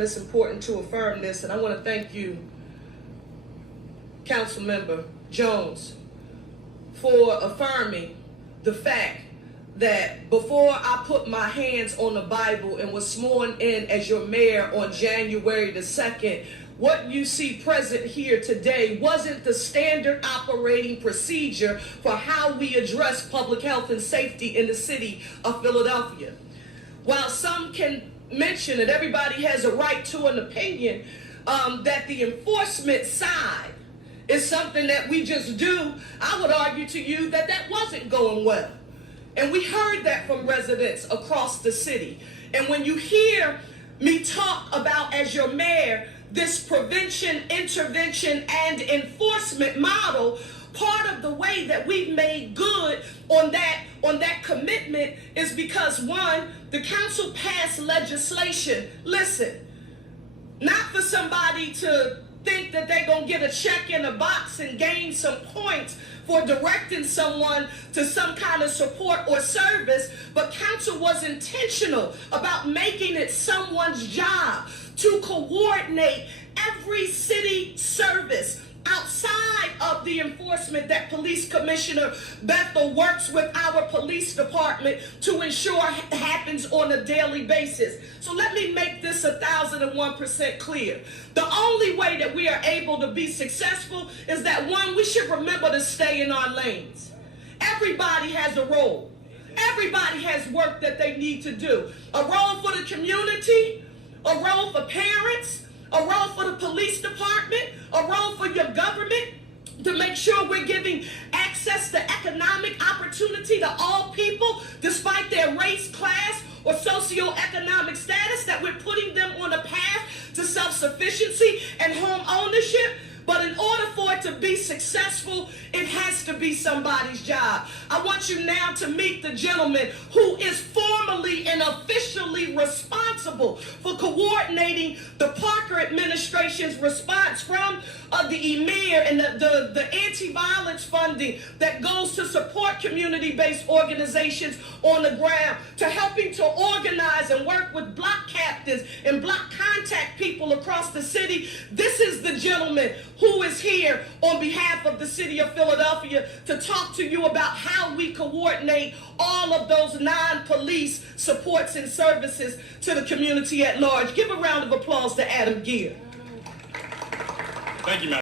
It's important to affirm this, and I want to thank you, Councilmember Jones, for affirming the fact that before I put my hands on the Bible and was sworn in as your mayor on January the 2nd, what you see present here today wasn't the standard operating procedure for how we address public health and safety in the city of Philadelphia. While some can mention that everybody has a right to an opinion, that the enforcement side is something that we just do, I would argue to you that that wasn't going well. And we heard that from residents across the city. And when you hear me talk about, as your mayor, this prevention, intervention, and enforcement model, part of the way that we've made good on that commitment is because, one, the council passed legislation. Listen, not for somebody to think that they're going to get a check in a box and gain some points for directing someone to some kind of support or service, but council was intentional about making it someone's job to coordinate every city service outside of the enforcement that Police Commissioner Bethel works with our police department to ensure happens on a daily basis. So let me make this 1,001% clear. The only way that we are able to be successful is that, one, we should remember to stay in our lanes. Everybody has a role. Everybody has work that they need to do. A role for the community, a role for parents, a role for the police department, a role for your government to make sure we're giving access to economic opportunity to all people, despite their race, class, or socioeconomic status, that we're putting them on a path to self-sufficiency and home ownership. But in order for it to be successful, it has to be somebody's job. I want you now to meet the gentleman who is formally and officially responsible for coordinating the Parker administration's response from the EMIR and the anti-violence funding that goes to support community-based organizations on the ground, to helping to organize and work with block captains and block contact people across the city. This is the gentleman who is here on behalf of the city of Philadelphia to talk to you about how we coordinate all of those non-police supports and services to the community at large. Give a round of applause to Adam Geer. Thank you, Madam.